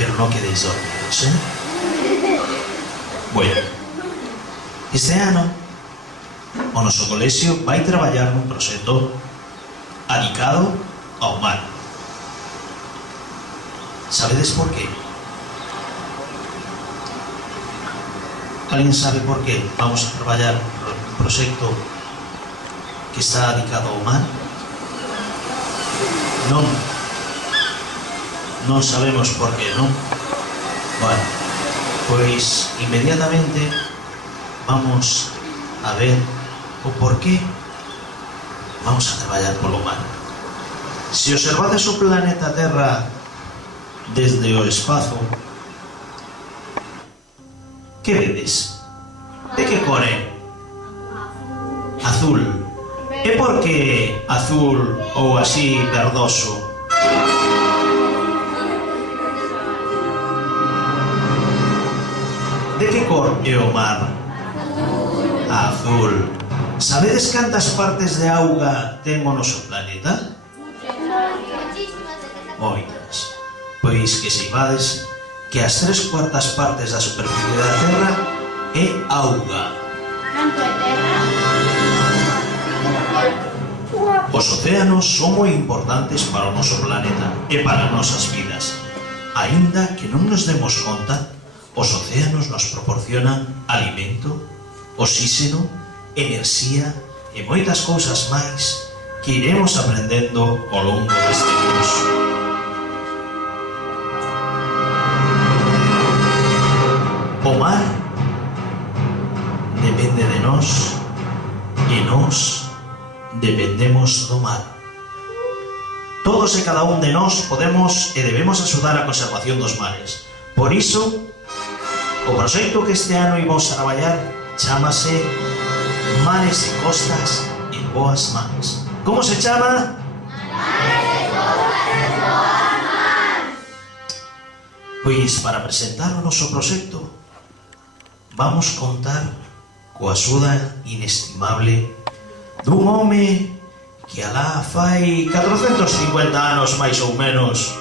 pero no quedéis dormidos, ¿eh? Bueno, este ano o noso colexio vai traballar nun proxecto adicado ao mar. Sabedes por qué? Alguén sabe por qué vamos a traballar un proxecto que está adicado ao mar? Non sabemos por qué, non? Bueno, pois inmediatamente vamos a ver o porqué vamos a traballar polo mar. Se observades o planeta Terra desde o espazo, que vedes? De que cor é? Azul. E por que azul ou así verdoso? De que cor é o mar? Azul. Sabedes cantas partes de auga ten o noso planeta? Moitas. Pois que saibades que as 3/4 partes da superficie da Terra é auga. Canto é terra? Os océanos son moi importantes para o noso planeta e para as nosas vidas. Aínda que non nos demos conta, os océanos nos proporcionan alimento, oxígeno, enerxía e moitas cousas máis que iremos aprendendo ao longo deste curso. O mar depende de nós e nós dependemos do mar. Todos e cada un de nós podemos e debemos axudar a conservación dos mares. Por iso, o proxecto que este ano imos a traballar chámase Mares e Costas en Boas Mans. Como se chama? Mares e Costas en Boas Mans. Pois, para presentar o noso proxecto, vamos contar coa axuda inestimable dun home que alá fai 450 anos máis ou menos,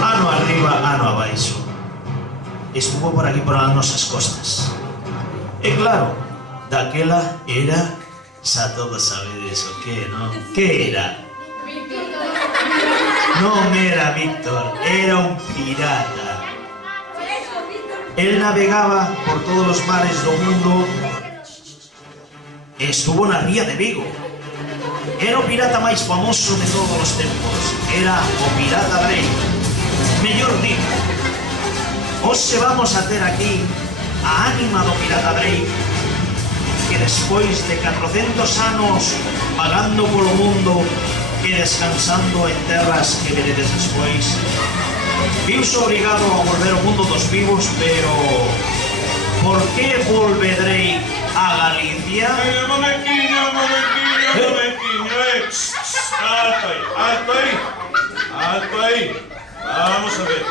ano arriba, ano abaixo, estuvo por aquí por as nosas costas. E claro, daquela era, xa todos sabedes o que, non? Que era? Non era Víctor, era un pirata. Él navegaba por todos os mares do mundo e estuvo na ría de Vigo. Era o pirata máis famoso de todos os tempos. Era o pirata Drake. Mellor digo, hoxe vamos a ter aquí a ánima do pirata Drake, que despois de 400 anos vagando polo mundo e descansando en terras que veredes despois, viuse obrigado a volver ao mundo dos vivos, pero por que volve Drake a Galicia? Monequiño, alto aí, vamos a ver.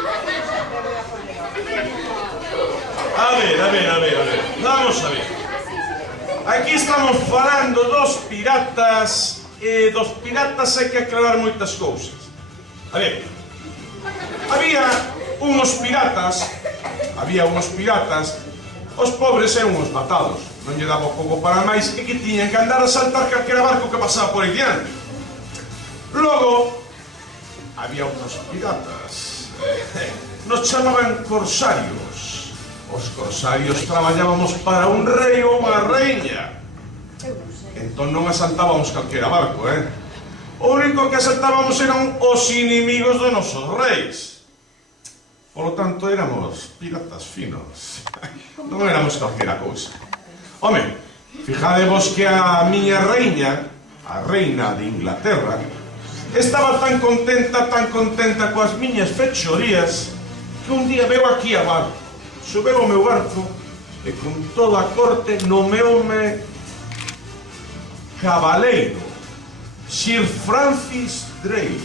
Vamos a ver. Aquí estamos falando dos piratas, e dos piratas hai que aclarar moitas cousas. A ver, había unos piratas, os pobres eran uns matados, non lle daba pouco para máis e que tiñan que andar a saltar calquera barco que pasaba por aí diante. Logo, había outros piratas, nos chamaban corsarios. Os corsarios traballábamos para un rei ou unha reiña, entón non asaltábamos calquera barco, O único que asaltábamos eran os inimigos dos nosos reis. Por lo tanto, éramos piratas finos. Non éramos calquera cousa. Home, fijadevos que a miña reiña, a reina de Inglaterra, estaba tan contenta coas miñas fechorías que un día veu aquí a barco, subeu o meu barco e con toda a corte nomeoume cabaleiro, Sir Francis Drake,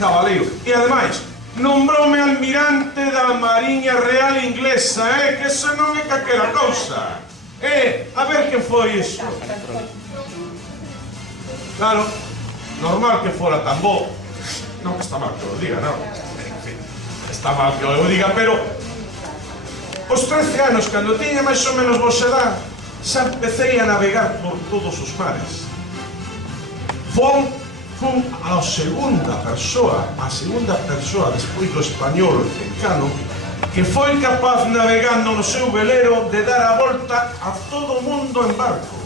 cabaleiro, e ademais nombroume almirante da Mariña Real Inglesa, que eso non é calquera cousa. A ver quen foi iso. Claro, normal que fora tan bo. Non que está mal que o diga, non? está mal que eu diga, pero os 13 anos, cando tiña máis ou menos vosa edad, xa empecé a navegar por todos os mares. Fun a segunda persoa despois do español Elcano, que foi capaz, navegando no seu velero, de dar a volta a todo o mundo en barco.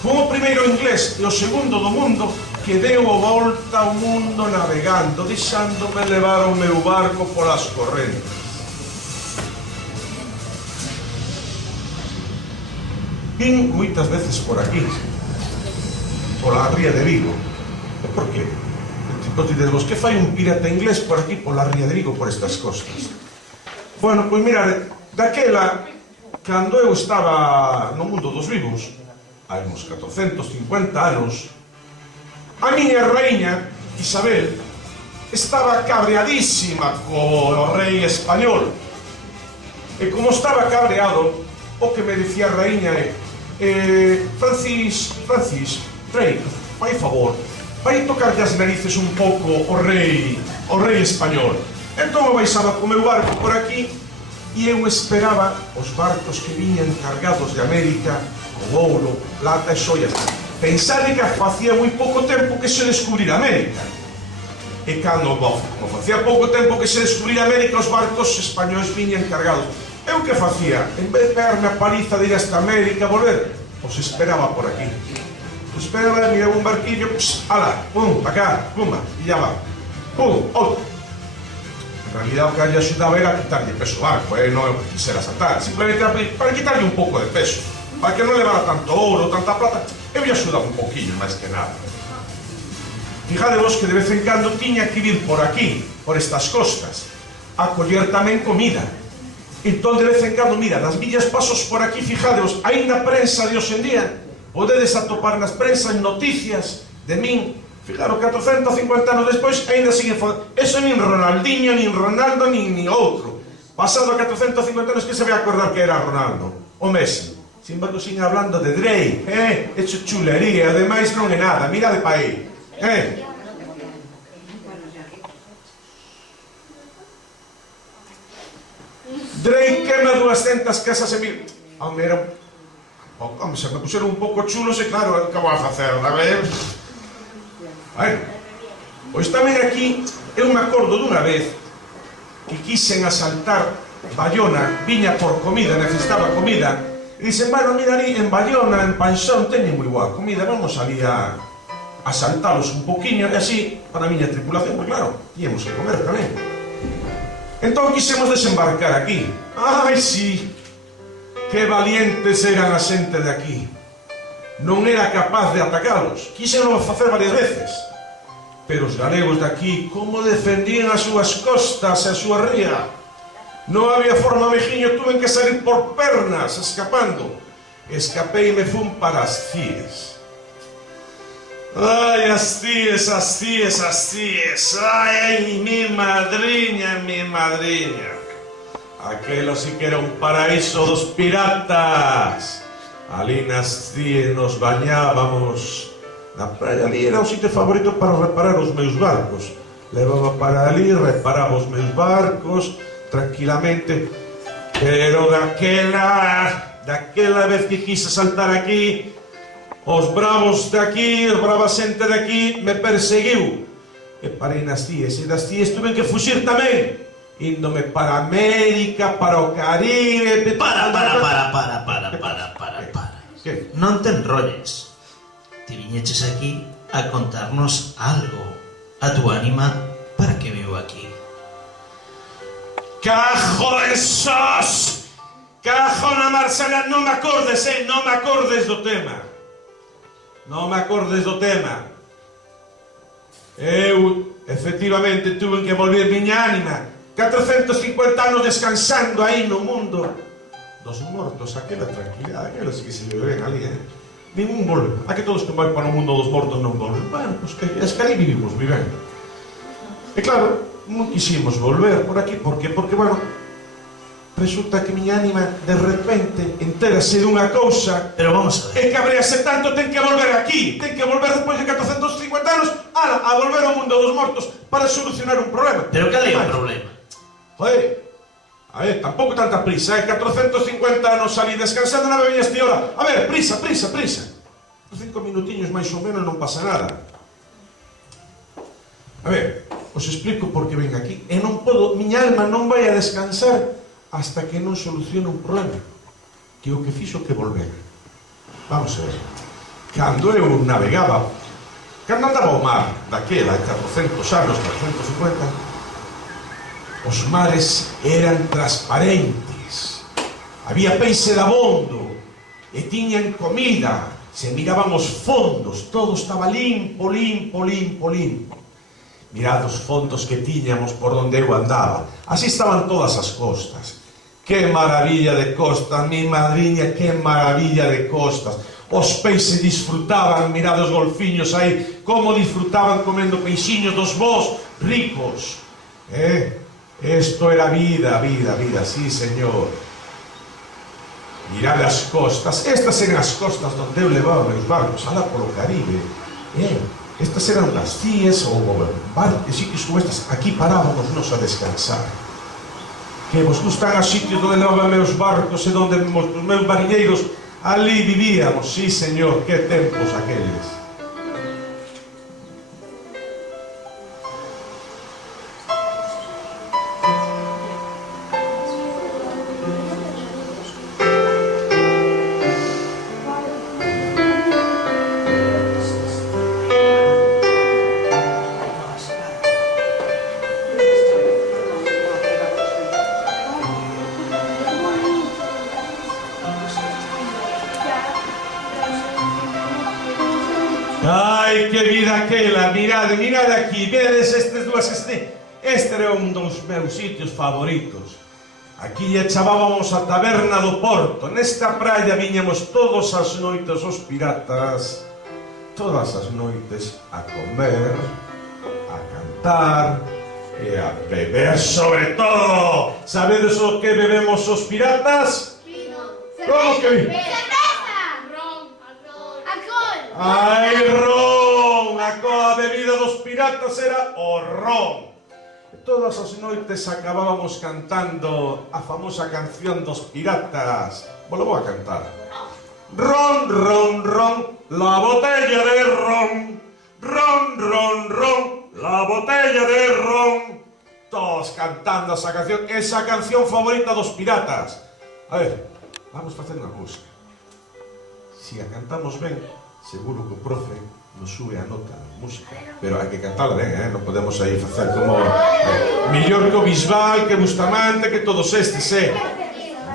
Fue o primeiro inglés e o segundo do mundo que deu a volta ao mundo navegando, deixándome levar o meu barco polas correntes. Vin moitas veces por aquí, pola ría de Vigo. E por qué? Tipo, dides, que fai un pirata inglés por aquí, pola ría de Vigo, por estas costas? Bueno, pois mirade, daquela, cando eu estaba no mundo dos vivos, hai uns 450 anos, a miña raíña, Isabel, estaba cabreadísima co rei español. E como estaba cabreado, o que me dicía a raíña é Francis, rei, fai favor, vai tocarlle as narices un pouco o rei español. Entón eu baixaba co meu barco por aquí e eu esperaba os barcos que viñan cargados de América, con ouro, plata e xoias. Pensade que facía moi pouco tempo que se descubrira América. E cando facía pouco tempo que se descubrira América, os barcos españoles viñan cargados. Eu que facía? En vez de pegarme a paliza de ir hasta América, volver, os esperaba por aquí. Os esperaba, miraba un barquillo, ala, pum, acá, pumba, e ya va. Pum, outro. En realidad o que lle axudaba era quitarlle peso ao barco, non é o que quisera saltar, simplemente para quitarlle un pouco de peso, para que non levara tanto ouro, tanta plata. Eu lle axudaba un poquinho, máis que nada. Fijadevos que de vez en cando tiña que vir por aquí, por estas costas, a coller tamén comida. Entón, de vez en cando, mira, nas millas pasos por aquí, fijadevos, aí na prensa de hoxe en día, podedes atopar nas prensas noticias de min. Fijaros, 450 anos despois, ainda sigue falando. Eso nin Ronaldinho, nin Ronaldo, nin outro. Pasado 450 anos, que se vai acordar que era Ronaldo? O Messi. Sin embargo, siguen hablando de Drake, hecho chulería, ademais non é nada, mirade pa aí, Drake quema 200 casas en mil. Home, se me puseron un pouco chulos e claro, que vou a facer, a ver? Pois tamén aquí, eu me acordo dunha vez que quixen asaltar Bayona, viña por comida, necesitaba comida. E dicen, bueno, mira ali en Bayona, en Panxón, teñen moi boa comida, vamos ali a saltalos un poquinho, e así, para a miña tripulación, pois claro, íamos que comer tamén. Entón quixemos desembarcar aquí. Ai, sí, que valientes eran a xente de aquí. Non era capaz de atacalos, quixeron facer varias veces. Pero os galegos de aquí, como defendían as súas costas e a súa ría. Non había forma, mejiño, tuven que salir por pernas, escapando. Escapei e me fun para as Cíes. Ai, as Cíes. Ai, mi madriña. Aquelo sí que era un paraíso dos piratas. Ali nas Cíes nos bañábamos. Na praia ali era o sitio favorito para reparar os meus barcos. Levaba para ali, reparaba os meus barcos tranquilamente, pero daquela vez que quise saltar aquí, os bravos de aquí, os brava xente de aquí me perseguiu e parei nas Cíes, e das Cíes tuve que fuxir tamén, índome para América, para o Caribe. Para. Que? Non te enrolles. Te viñeches aquí a contarnos algo. A tu ánima, para que vivo aquí. Cajo en sos! Cajo na Marsala, non me acordes, non me acordes do tema. Non me acordes do tema. Eu, efectivamente, tuve que volver miña ánima. 450 anos descansando aí no mundo dos mortos, aquela tranquilidade, aqueles que se viven ali, Ningún volve. A que todos que vai para o mundo dos mortos non volven. Bueno, pues que ali vivimos, vivendo. E claro, non quisimos volver por aquí, porque, bueno, resulta que miña ánima de repente entérase dunha cousa. Pero vamos a ver. E cabrease tanto, ten que volver aquí, ten que volver despois de 450 anos a ala, a volver ao mundo dos mortos para solucionar un problema. Pero cal é o problema? Joder, a ver, tampouco tanta prisa, 450 anos ali descansando na bebida este hora. A ver, prisa. 5 minutiños máis ou menos non pasa nada. A ver, os explico por que ven aquí. E non podo, miña alma non vai a descansar hasta que non solucione un problema, que é o que fixo que volver. Vamos a ver. Cando eu navegaba, cando andaba ao mar daquela, 400 anos, 450, os mares eran transparentes, había peixe dabondo e tiñan comida, se miraban os fondos, todo estaba limpo. Mirad os fondos que tiñamos por onde eu andaba, así estaban todas as costas. Que maravilla de costas, mi madriña, que maravilla de costas. Os peixes disfrutaban, mirad os golfiños aí, como disfrutaban comendo peixiños dos vós ricos. Esto era vida, sí señor. Mirad as costas, estas eran as costas donde eu levaba meus barcos, alá polo Caribe. Estas eran as cíes ou barcos, sitios como estas, aquí parábamos nos a descansar. Que vos gustan a sitios donde levaba meus barcos e donde os meus mariñeiros ali vivíamos, sí señor, que tempos aqueles. Ai, que vida aquela, mirade aquí, vedes estes dúas, este era un dos meus sitios favoritos. Aquí lle chamábamos a taberna do Porto, nesta praia viñamos todas as noites os piratas, todas as noites a comer, a cantar e a beber sobre todo. Sabedes o que bebemos os piratas? Vino, Como que vino? cerveza, ron, alcohol. Ai, ron! A bebida dos piratas era o ron. E todas as noites acabábamos cantando a famosa canción dos piratas. Vos vou a cantar. Ron, ron, ron, la botella de ron. Ron, ron, ron, la botella de ron. Todos cantando esa canción favorita dos piratas. A ver, vamos a facer unha cousa. Si a cantamos ben, seguro que o profe nos sube a nota a música, pero hai que cantarla ben, non podemos aí facer como mellor que o Bisbal, que Bustamante, que todos estes,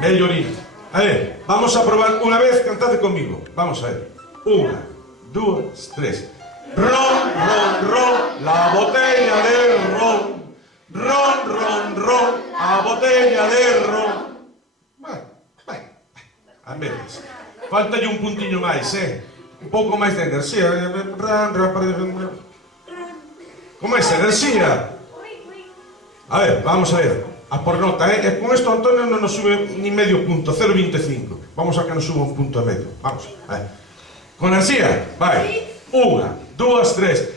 mellorín. A ver, vamos a probar unha vez, cantade comigo. Vamos a ver, 1, 2, 3. Ron, ron, ron, la botella de ron. Ron, ron, ron, a botella de ron. Bueno, a veces faltalle un puntiño máis, un pouco máis de enerxía. Con máis enerxía. A ver, vamos a ver. A por nota, e con isto Antonio non nos sube ni medio punto, 0,25. Vamos a que nos suba un punto e medio. Vamos, a ver. Con enerxía, vai. 1, 2, 3.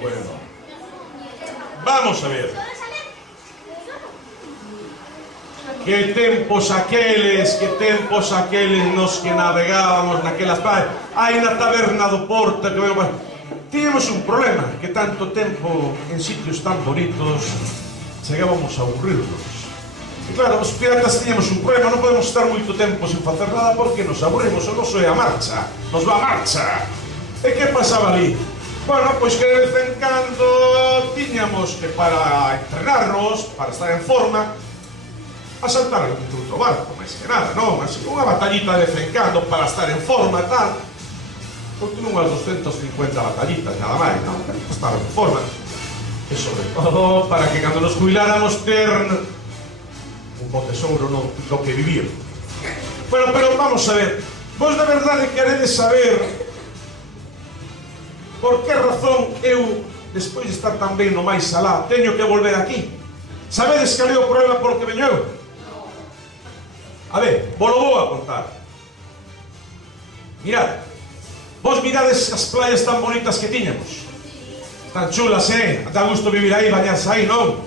Bueno. Vamos a ver. Que tempos aqueles nos que navegábamos naquelas praias. Hai na taberna do Porto que tiñamos un problema, que tanto tempo en sitios tan bonitos chegábamos a aburrirnos. E claro, os piratas tiñamos un problema, non podemos estar moito tempo sen facer nada porque nos aburrimos, o noso é a marcha, nos va a marcha. E que pasaba ali? Bueno, pois que de vez en cando tiñamos que para entrenarnos, para estar en forma, asaltar algún outro barco, máis que nada, non? Así, unha batallita de vez en cando para estar en forma, tal. Porque non unhas 250 batallitas, nada máis, non? Para estar en forma. E sobre todo, para que cando nos jubiláramos ter un bo tesouro no que vivir. Bueno, pero vamos a ver, vos de verdade queredes saber por que razón eu despois de estar tan ben no máis alá, teño que volver aquí. Sabedes cal é o problema polo que veño eu? A ver, vos lo vou a contar. Mirad, vos mirades as playas tan bonitas que tiñamos. Tan chulas, dá gusto vivir aí, bañarse aí, non?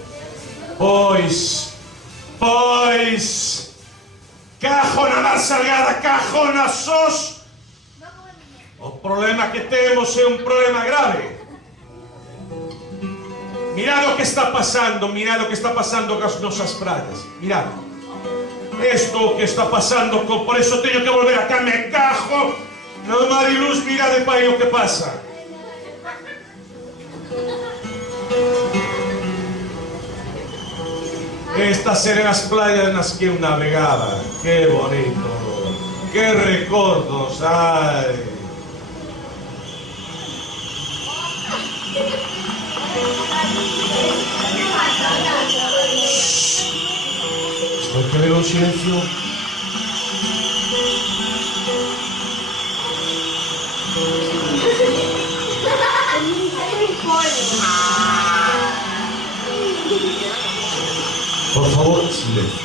Pois, cajona na salgada, cajona sos. O problema que temos é un problema grave. Mirad o que está pasando cas nosas praias. Mirad. Esto que está pasando, por eso teño que volver acá, me cajo. No, Mariluz, mirade pa aí o que pasa. Estas eran as playas nas que eu navegaba. Que bonito. Que recordos, ai. Estoy que ver un silencio. Por favor, silencio.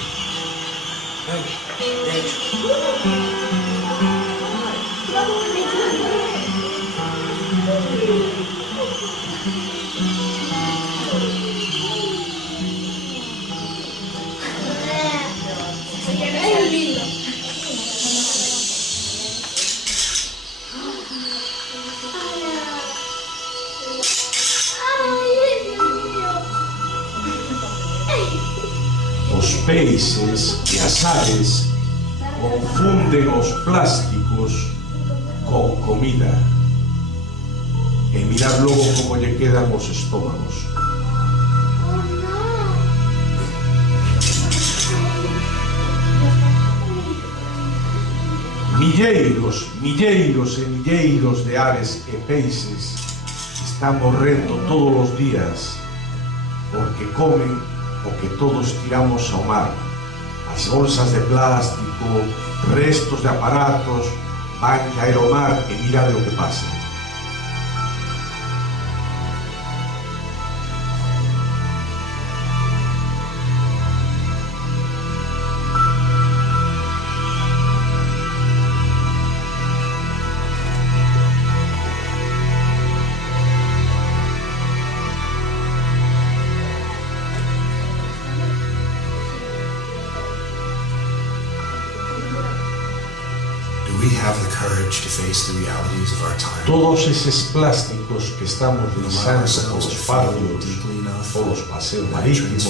Os peixes e as aves confunden os plásticos con comida e mirar logo como lle quedan os estómagos. Milleiros e milleiros de aves e peixes están morrendo todos os días porque comen o que todos tiramos ao mar. As bolsas de plástico, restos de aparatos, van caer ao mar e mirade o que pasa. Todos eses plásticos que estamos lisando polos pardos, polos paseos marítimos,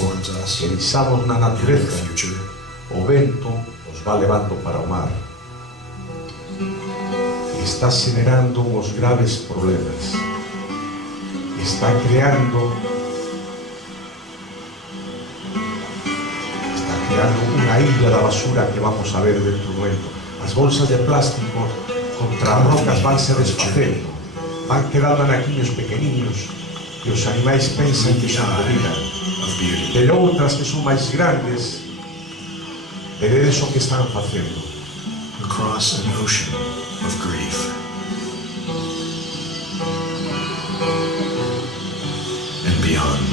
que lisamos na natureza, o vento os va levando para o mar. Está generando uns graves problemas. Está creando unha isla da basura que vamos a ver dentro do momento. As bolsas de plástico contra as rocas vanse desfacendo, van quedando anaquiños pequeniños que os animais pensan que son comida, pero outras que son máis grandes, veredes o que están facendo. Across an ocean of grief and beyond.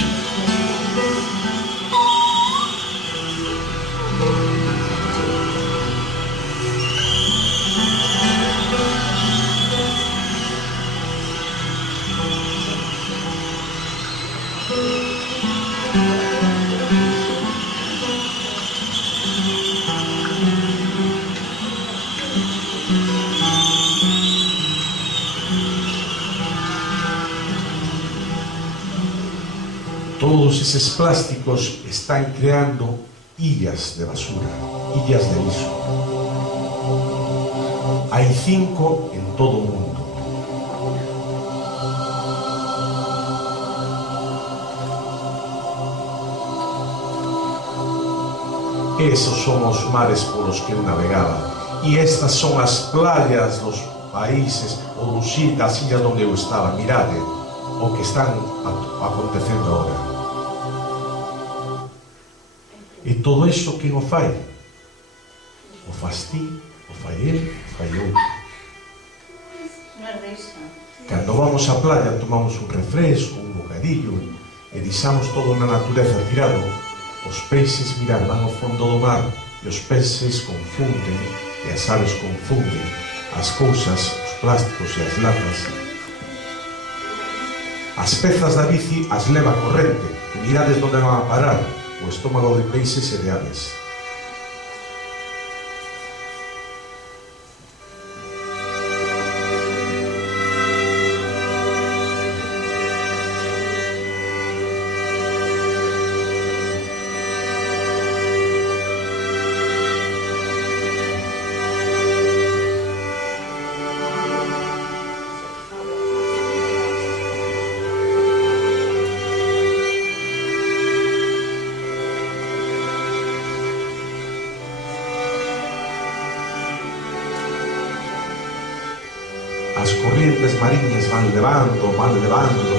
Todos eses plásticos están creando illas de basura, illas de lixo. Hai 5 en todo o mundo. Esos son os mares polos que eu navegaba. E estas son as playas dos países ou das illas onde eu estaba. Mirade o que están acontecendo agora. E todo iso quen o fai? O fas ti, o fai el, o fai eu. Non é risa. Cando vamos á playa tomamos un refresco, un bocadillo e deixamos todo na natureza tirado. Os peixes, mirar, van ao fondo do mar e os peces confunden e as aves confunden as cousas, os plásticos e as latas. As pezas da bici as leva a corrente e mirades onde van a parar o estómago de peixes e de aves. As corrientes mariñas van levando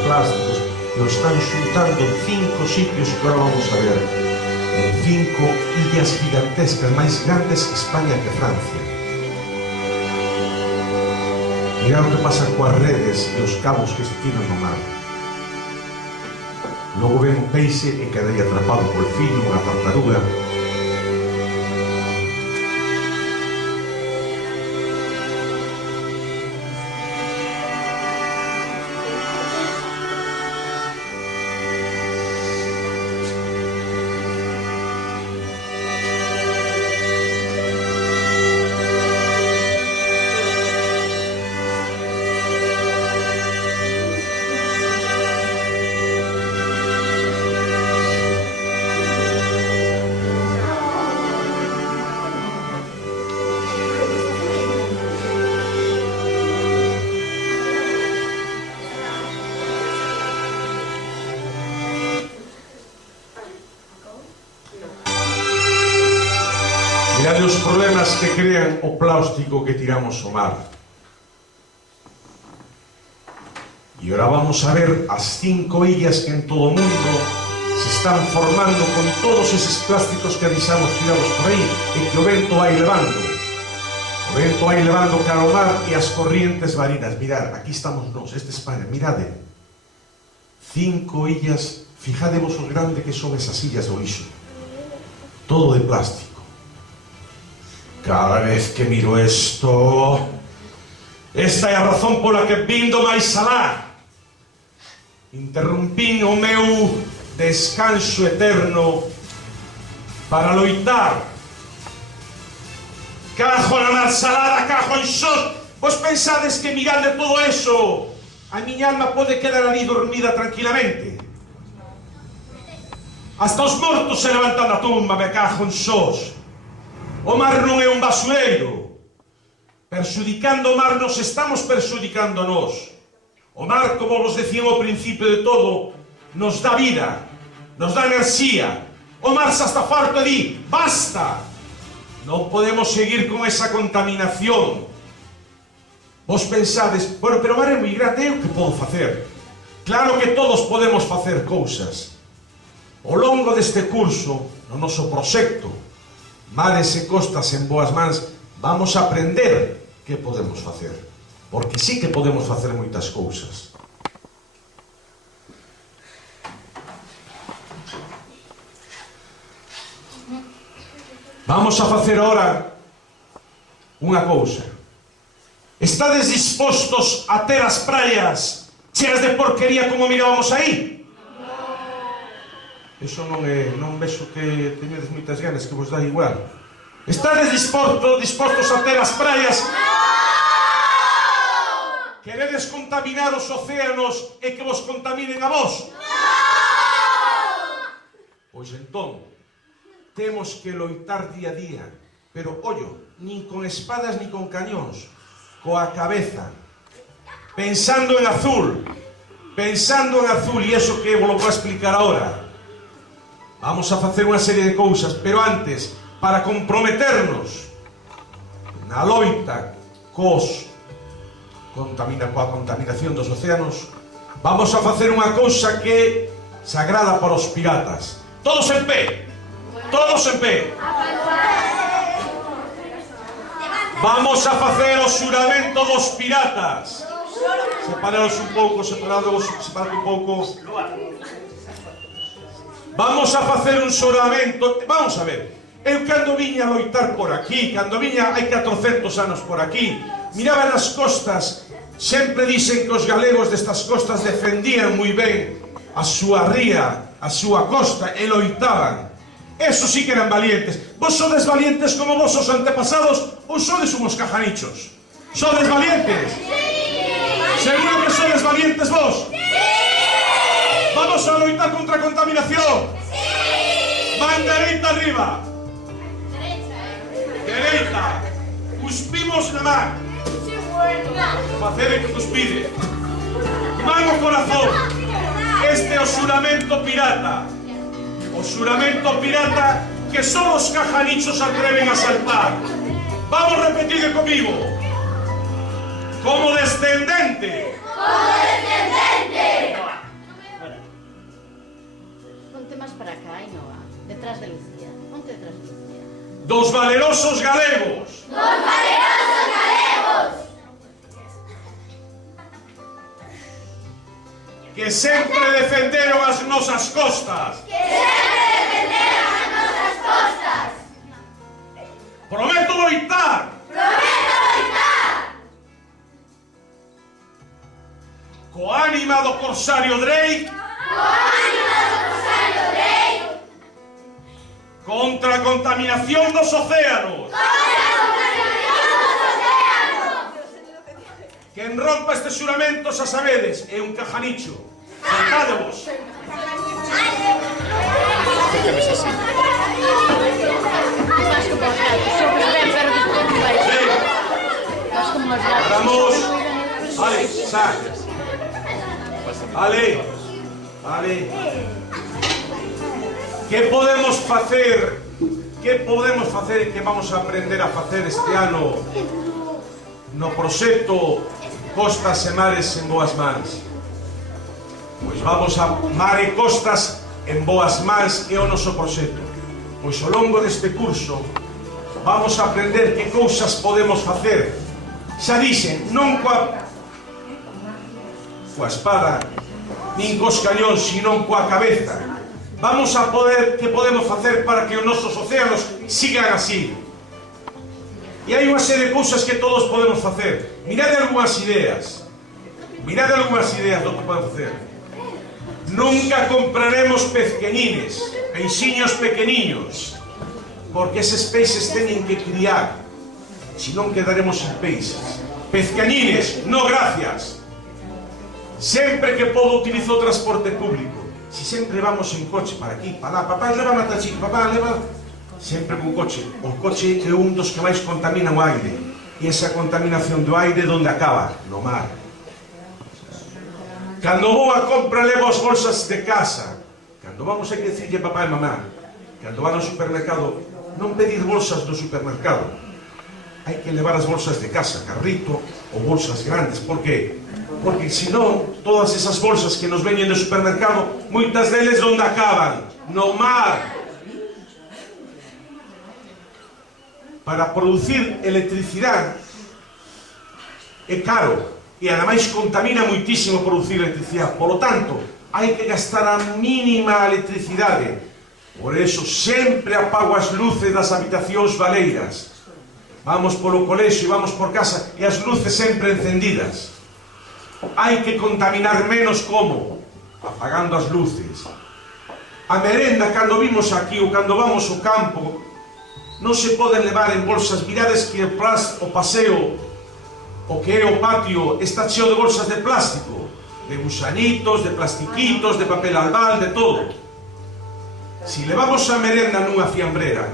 plásticos e o están xuntando en 5 sitios que agora vamos a ver, en 5 illas gigantescas máis grandes que España que Francia. Mirad o que pasa coas redes e os cabos que se tiran no mar. Logo ven un peixe e queda aí atrapado polo filo, unha tartaruga. Mirade os problemas que crean o plástico que tiramos ao mar. E ahora vamos a ver as 5 illas que en todo o mundo se están formando con todos eses plásticos que deixamos tirados por aí e que o vento vai levando. O vento vai levando cara ao mar e as corrientes marinas. Mirad, aquí estamos nós, este España, mirade. 5 illas, fijadevos o grande que son esas illas do lixo. Todo de plástico. Cada vez que miro esto, esta é a razón pola que vindo máis alá. Interrumpín o meu descanso eterno para loitar. Cajo na mar salada, cajo en shot. Vos pensades que mirando todo eso a miña alma pode quedar ali dormida tranquilamente? Hasta os mortos se levantan da tumba, me cajo en sos. O mar non é un basureiro. Perxudicando o mar nos estamos perxudicando a nós. O mar, como vos decían ao principio de todo, nos dá vida, nos dá enerxía. O mar xa está farto de dir, basta! Non podemos seguir con esa contaminación. Vos pensades, bueno, pero o mar é moi grande, eu que podo facer? Claro que todos podemos facer cousas. Ao longo deste curso, no noso proxecto, Mares e costas en boas mans, vamos a aprender que podemos facer. Porque sí que podemos facer moitas cousas. Vamos a facer ahora unha cousa. Estades dispostos a ter as praias cheas de porquería como mirábamos aí? Eso non é, non vexo que teñedes moitas ganas, que vos dá igual. Estades dispostos a ter as praias? Queredes contaminar os océanos e que vos contaminen a vos? Pois entón, temos que loitar día a día, pero, ollo, nin con espadas nin con cañóns, coa cabeza, pensando en azul, e iso que vos lo vou explicar ahora. Vamos a facer unha serie de cousas, pero antes, para comprometernos na loita coa contaminación dos océanos, vamos a facer unha cousa que é sagrada para os piratas. Todos en pé! Todos en pé! Vamos a facer o xuramento dos piratas. Separados un pouco, separado un pouco. Vamos a facer un xoramento. Vamos a ver. Eu cando viña a loitar por aquí, cando viña hai 400 anos por aquí, miraba nas costas, sempre dicen que os galegos destas costas defendían moi ben a súa ría, a súa costa e loitaban. Eso sí que eran valientes. Vos sodes valientes como vosos antepasados ou sodes unhos cajanichos? Sodes valientes? Seguro que sodes valientes vos? Vamos a loitar contra a contaminación? Man dereita arriba. Dereita. Cuspimos na man. Facer que cuspide. Man ao corazón. Este é o xuramento pirata. O xuramento pirata que só os cajanichos atreven a saltar. Vamos repetir comigo. Como descendente. Como descendente. Ponte más para acá, Ainhoa. Detrás de Lucía. Ponte detrás de Lucía. Dos valerosos galegos. Dos valerosos galegos. Que sempre defenderon as nosas costas. Que sempre defenderon as nosas costas. Prometo loitar. Prometo loitar. Co ánima do corsario Drake. Co ánima do corsario Drake. Contra a contaminación dos océanos. Contra a contaminación dos océanos. Quen rompa este xuramento, xa sabedes, é un cajanicho. Sentádevos. Vas como os gatos. Sopra ben, pero despois non vais. Vas como os gatos. Vamos. Vale, sac. Vale. Vale. Que podemos facer? Que podemos facer e que vamos a aprender a facer este ano no proxecto Costas e Mares en Boas Mans? Pois vamos a Mar e Costas en Boas Mans, que é o noso proxecto. Pois ao longo deste curso vamos a aprender que cousas podemos facer. Xa dixen, non coa espada, nin cos cañóns, sino coa cabeza. Vamos a poder, que podemos facer para que os nosos océanos sigan así? E hai unha serie de cousas que todos podemos facer. Mirade algunhas ideas. Mirade algunhas ideas do que podemos facer. Nunca compraremos pezqueñines, peixiños pequeniños, porque eses peixes teñen que criar, senón quedaremos sin peixes. Pezqueñines, no gracias. Sempre que podo utilizo o transporte público. Si sempre vamos en coche para aquí, para lá, papá, leva a tachico, papá, leva... Sempre con coche. O coche é un dos que máis contamina o aire. E esa contaminación do aire, onde acaba? No mar. Cando vou a compra, levo as bolsas de casa. Cando vamos hai que decirlle papá e mamá. Cando van ao supermercado, non pedir bolsas do supermercado. Hai que levar as bolsas de casa, carrito ou bolsas grandes. Por qué? Porque senón, todas esas bolsas que nos veñen do supermercado, moitas deles onde acaban? No mar. Para producir electricidade é caro e ademais contamina moitísimo producir electricidade. Por lo tanto, hai que gastar a mínima electricidade. Por eso sempre apago as luces das habitacións baleiras. Vamos polo colexio e vamos por casa e as luces sempre encendidas. Hai que contaminar menos como? Apagando as luces. A merenda, cando vimos aquí ou cando vamos ao campo, non se poden levar en bolsas. Mirades que o paseo, o que é o patio, está cheo de bolsas de plástico, de gusanitos, de plastiquitos, de papel albal, de todo. Si levamos a merenda nunha fiambrera,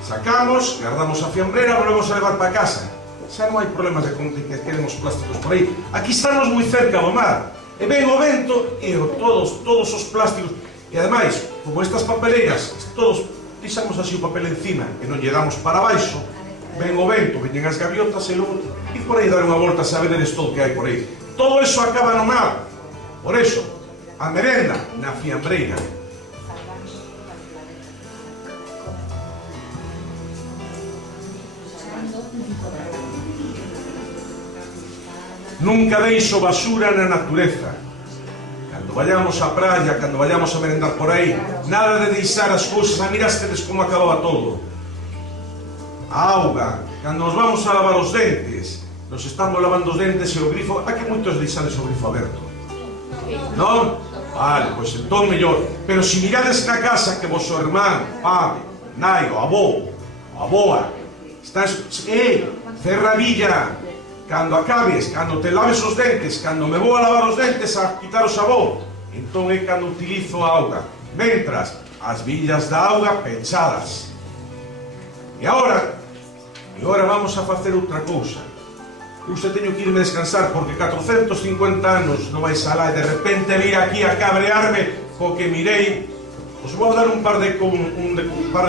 sacamos, guardamos a fiambrera, volvemos a levar para casa. Xa non hai problemas de que queremos plásticos por aí. Aquí estamos moi cerca do mar, e ven o vento e todos os plásticos. E ademais, como estas papeleiras, todos pisamos así o papel encima e non lle damos para baixo, ven o vento, veñen as gaviotas e logo e por aí dar unha volta a saber eres todo que hai por aí. Todo eso acaba no mar. Por eso, a merenda na fiambreira. Nunca deixo basura na natureza. Cando vayamos á praia, cando vayamos a merendar por aí, nada de deixar as cousas. Mirastedes como acababa todo. A auga, cando nos vamos a lavar os dentes, nos estamos lavando os dentes e o grifo, a que moitos deixades o grifo aberto? Non? Vale, pois entón mellor. Pero se mirades na casa que vosso irmán, padre, nai, o avó, o aboa, estás... cerra a villa. Cando acabes, cando te laves os dentes, cando me vou a lavar os dentes a quitar o sabón, entón é cando utilizo a auga. Mentras, as villas da auga pechadas. E agora vamos a facer outra cousa. Eu se teño que irme descansar porque 450 anos non vai alá e de repente vir aquí a cabrearme co que mirei. Os vou dar un par de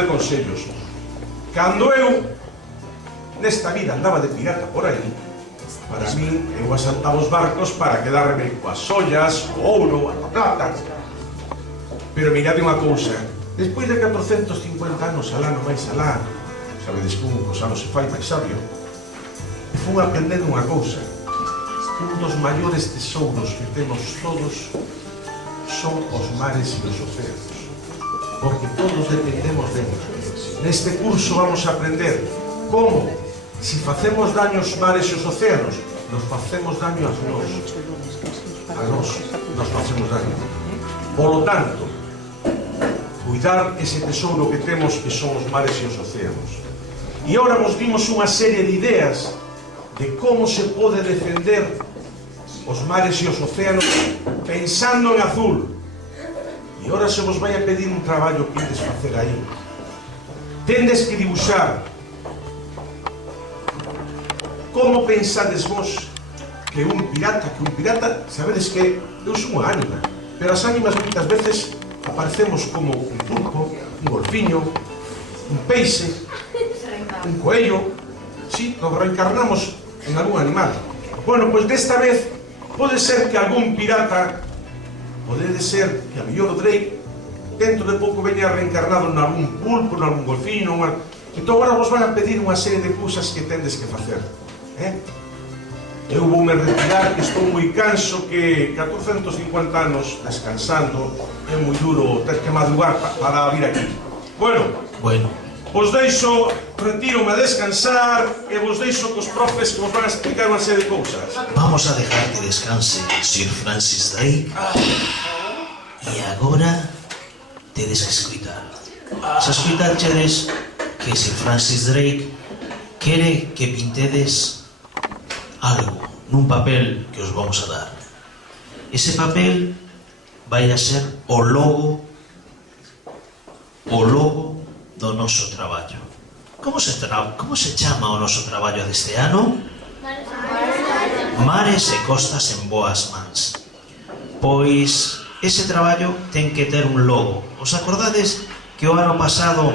consellos. Cando eu nesta vida andaba de pirata por aí, para mí, eu asaltaba os barcos para quedarme coas ollas, o ouro, a plata. Pero mirade unha cousa, despois de 450 anos alá non máis alá, sabedes como os anos se fai máis sabio, fun aprendendo unha cousa. Un dos maiores tesouros que temos todos son os mares e os océanos, porque todos dependemos deles. Neste curso vamos a aprender como, se facemos daño aos mares e aos océanos, nos facemos daño a nós. A nós nos facemos daño. Polo tanto, cuidar ese tesouro que temos que son os mares e os océanos. E agora vos dimos unha serie de ideas de como se pode defender os mares e os océanos pensando en azul. E agora se vos vai a pedir un traballo que ides facer aí. Tendes que dibuixar. Como pensades vos que un pirata, sabedes que eu son unha ánima, pero as ánimas moitas veces aparecemos como un pulpo, un golfiño, un peixe, un coello, si, nos reencarnamos en algún animal. Bueno, pois desta vez pode ser que algún pirata, pode ser que a mellor o Drake dentro de pouco veña reencarnado en algún pulpo, en algún golfiño, entón agora vos van a pedir unha serie de cousas que tendes que facer. Eu voume retirar, que estou moi canso, que 450 anos descansando é moi duro ter que madrugar para vir aquí. Bueno, vos deixo, retírome a descansar e vos deixo cos profes que vos van a explicar unha serie de cousas. Vamos a dejar que descanse Sir Francis Drake e agora tedes que escutar. Se escutarchedes que Sir Francis Drake quere que pintedes algo nun papel que os vamos a dar. Ese papel vai a ser o logo do noso traballo. Como se chama o noso traballo deste ano? Mares e costas en boas mans. Pois ese traballo ten que ter un logo. Os acordades que o ano pasado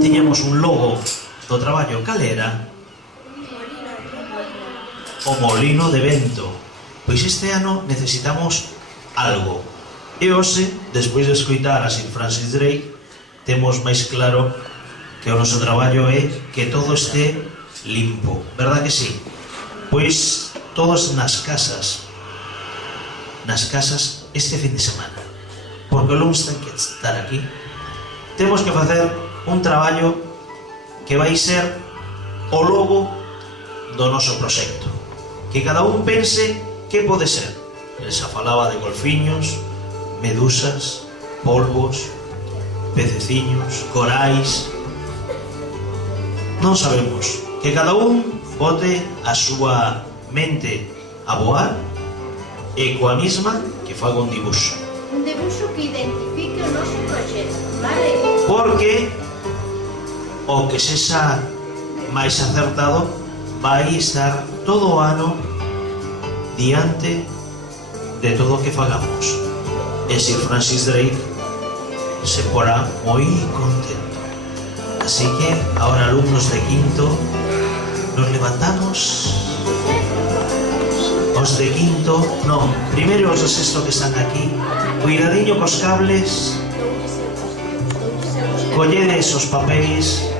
tiñamos un logo do traballo? Cal era? O molino de vento. Pois este ano necesitamos algo. E hoxe, despois de escoitar a Sir Francis Drake, temos máis claro que o noso traballo é que todo este limpo. Verdad que sí? Pois todos nas casas este fin de semana, porque o lunes ten que estar aquí. Temos que facer un traballo que vai ser o logo do noso proxecto. Que cada un pense que pode ser. El xa falaba de golfiños, medusas, polvos, pececiños, corais. Non sabemos. Que cada un bote a súa mente a voar e coa mesma que faga un dibuixo. Un dibuixo que identifique o noso proxecto, vale? Porque o que sexa máis acertado vai estar todo o ano diante de todo o que fagamos. E Sir Francis Drake se porá moi contento. Así que, ahora alumnos de quinto, nos levantamos. Os de quinto, non, primeiro os de sexto que están aquí, cuidadiño cos cables, colledes os papéis,